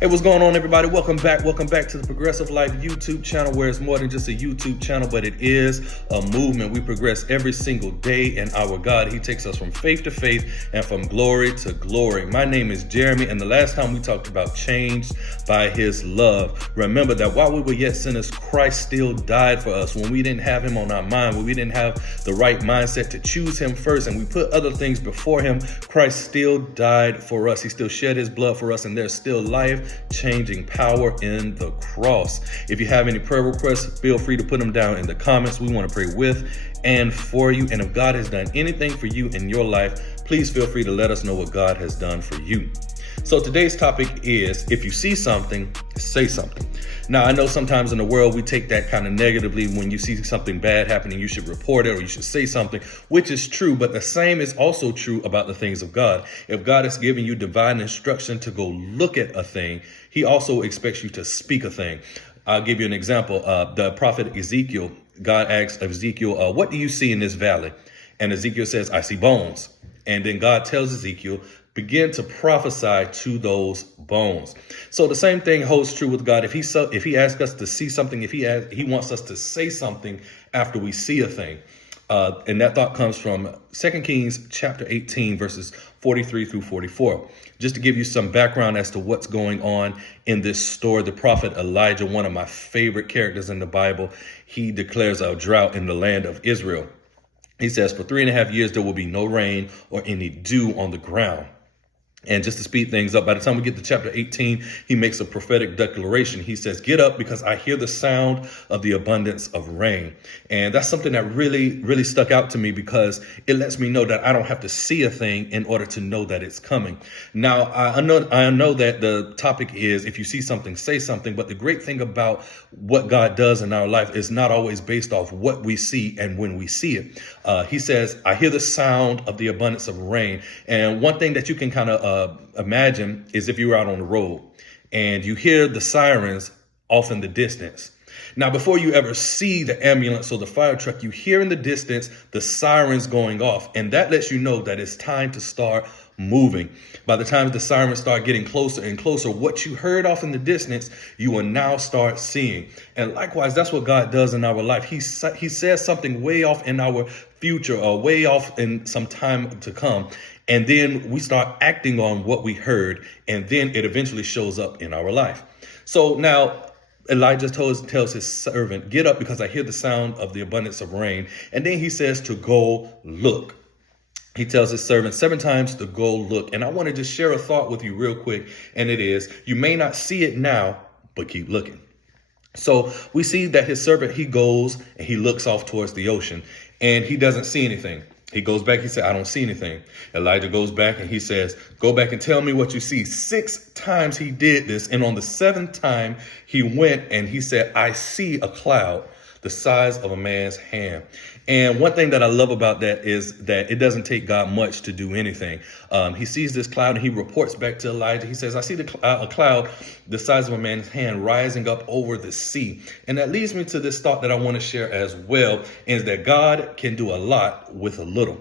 Hey, what's going on, everybody? Welcome back to the Progressive Life YouTube channel, where it's more than just a YouTube channel, but it is a movement. We progress every single day in our God. He takes us from faith to faith and from glory to glory. My name is Jeremy, and the last time we talked about changed by his love. Remember that while we were yet sinners, Christ still died for us. When we didn't have him on our mind, when we didn't have the right mindset to choose him first, and we put other things before him, Christ still died for us. He still shed his blood for us, and there's still life-changing power in the cross. If you have any prayer requests, feel free to put them down in the comments. We want to pray with and for you. And if God has done anything for you in your life, please feel free to let us know what God has done for you. So today's topic is, if you see something, say something. Now, I know sometimes in the world we take that kind of negatively. When you see something bad happening, you should report it or you should say something, which is true. But the same is also true about the things of God. If God is giving you divine instruction to go look at a thing, he also expects you to speak a thing. I'll give you an example. The prophet Ezekiel, God asks Ezekiel, what do you see in this valley? And Ezekiel says, I see bones. And then God tells Ezekiel, begin to prophesy to those bones. So the same thing holds true with God. If he asks us to see something, if he wants us to say something after we see a thing. And that thought comes from 2 Kings chapter 18, verses 43 through 44. Just to give you some background as to what's going on in this story, the prophet Elijah, one of my favorite characters in the Bible, he declares a drought in the land of Israel. He says, for 3.5 years, there will be no rain or any dew on the ground. And just to speed things up, by the time we get to chapter 18, he makes a prophetic declaration. He says, get up because I hear the sound of the abundance of rain. And that's something that really stuck out to me, because it lets me know that I don't have to see a thing in order to know that it's coming. Now, I know that the topic is, if you see something, say something. But the great thing about what God does in our life is not always based off what we see and when we see it. He says, I hear the sound of the abundance of rain. And one thing that you can kind of imagine is if you were out on the road and you hear the sirens off in the distance. Now, before you ever see the ambulance or the fire truck, you hear in the distance the sirens going off, and that lets you know that it's time to start moving. By the time the sirens start getting closer and closer, what you heard off in the distance, you will now start seeing. And likewise, that's what God does in our life. He says something way off in our future or way off in some time to come. And then we start acting on what we heard, and then it eventually shows up in our life. So now Elijah tells his servant, get up because I hear the sound of the abundance of rain. And then he says to go look. He tells his servant 7 times to go look. And I want to just share a thought with you real quick. And it is, you may not see it now, but keep looking. So we see that his servant, he goes and he looks off towards the ocean and he doesn't see anything. He goes back. He said, I don't see anything. Elijah goes back and he says, go back and tell me what you see. 6 times he did this. And on the 7th time he went and he said, I see a cloud the size of a man's hand. And one thing that I love about that is that it doesn't take God much to do anything. He sees this cloud and he reports back to Elijah. He says, I see a cloud the size of a man's hand rising up over the sea. And that leads me to this thought that I want to share as well, is that God can do a lot with a little.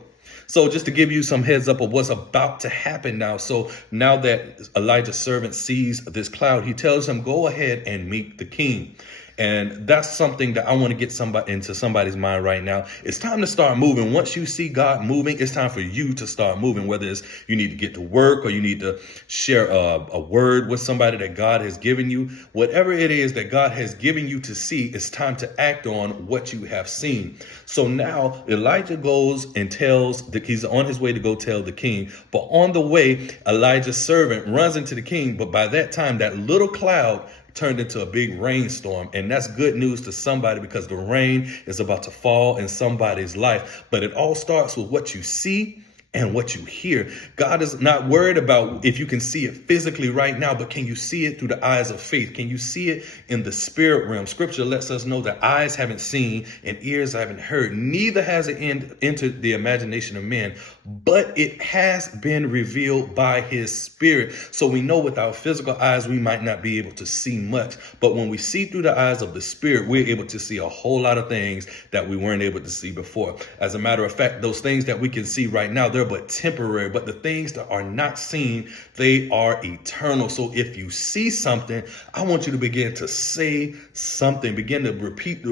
So just to give you some heads up of what's about to happen now. So now that Elijah's servant sees this cloud, he tells him, go ahead and meet the king. And that's something that I want to get into somebody's mind right now. It's time to start moving. Once you see God moving, it's time for you to start moving, whether it's you need to get to work or you need to share a word with somebody that God has given you. Whatever it is that God has given you to see, it's time to act on what you have seen. So now Elijah goes and tells that he's on his way to go tell the king. But on the way, Elijah's servant runs into the king. But by that time, that little cloud turned into a big rainstorm. And that's good news to somebody, because the rain is about to fall in somebody's life. But it all starts with what you see and what you hear. God is not worried about if you can see it physically right now, but can you see it through the eyes of faith? Can you see it in the spirit realm? Scripture lets us know that eyes haven't seen and ears haven't heard, neither has it entered the imagination of men but it has been revealed by his spirit. So we know with our physical eyes, we might not be able to see much, but when we see through the eyes of the spirit, we're able to see a whole lot of things that we weren't able to see before. As a matter of fact, those things that we can see right now, they're but temporary, but the things that are not seen, they are eternal. So if you see something, I want you to begin to say something, begin to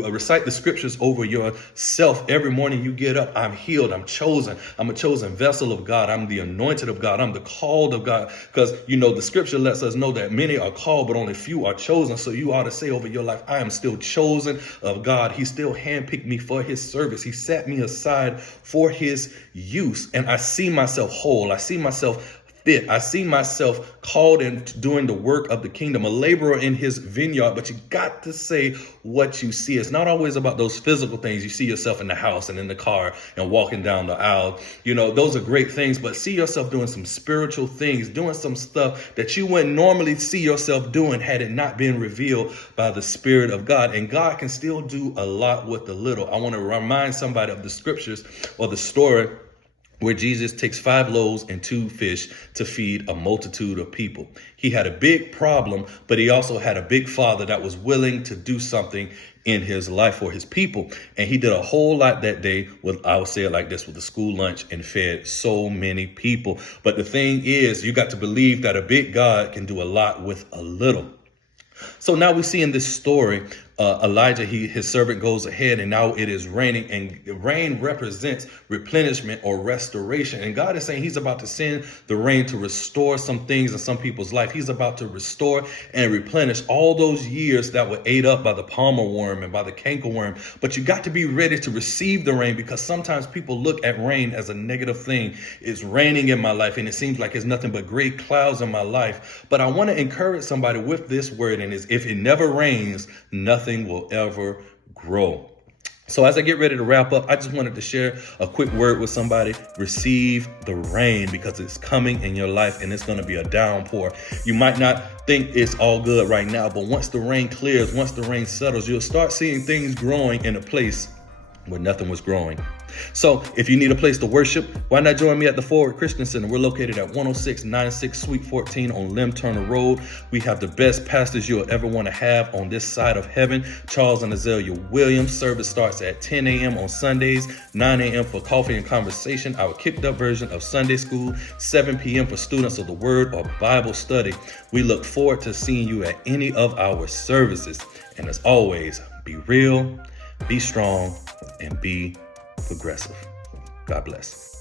recite the scriptures over yourself. Every morning you get up, I'm healed, I'm chosen, I'm a chosen vessel of God, I'm the anointed of God, I'm the called of God. Because, the scripture lets us know that many are called, but only few are chosen. So you ought to say over your life, I am still chosen of God. He still handpicked me for his service. He set me aside for his use. And I see myself whole. I see myself fit. I see myself called into doing the work of the kingdom, a laborer in his vineyard. But you got to say what you see. It's not always about those physical things. You see yourself in the house and in the car and walking down the aisle. Those are great things, but see yourself doing some spiritual things, doing some stuff that you wouldn't normally see yourself doing had it not been revealed by the Spirit of God. And God can still do a lot with the little. I want to remind somebody of the scriptures or the story where Jesus takes 5 loaves and 2 fish to feed a multitude of people. He had a big problem, but he also had a big father that was willing to do something in his life for his people. And he did a whole lot that day with, I would say it like this, with a school lunch and fed so many people. But the thing is, you got to believe that a big God can do a lot with a little. So now we see in this story, Elijah, his servant goes ahead, and now it is raining, and rain represents replenishment or restoration. And God is saying he's about to send the rain to restore some things in some people's life. He's about to restore and replenish all those years that were ate up by the palmer worm and by the cankerworm. But you got to be ready to receive the rain, because sometimes people look at rain as a negative thing. It's raining in my life and it seems like it's nothing but gray clouds in my life. But I want to encourage somebody with this word, and is if it never rains, nothing will ever grow. So as I get ready to wrap up, I just wanted to share a quick word with somebody. Receive the rain, because it's coming in your life and it's going to be a downpour. You might not think it's all good right now, but once the rain clears, once the rain settles, you'll start seeing things growing in a place where nothing was growing. So if you need a place to worship, why not join me at the Forward Christian Center? We're located at 10696 Suite 14 on Lem Turner Road. We have the best pastors you'll ever want to have on this side of heaven. Charles and Azalea Williams. Service starts at 10 a.m. on Sundays, 9 a.m. for coffee and conversation, our kicked up version of Sunday school, 7 p.m. for students of the Word or Bible study. We look forward to seeing you at any of our services. And as always, be real, be strong, and be progressive. God bless.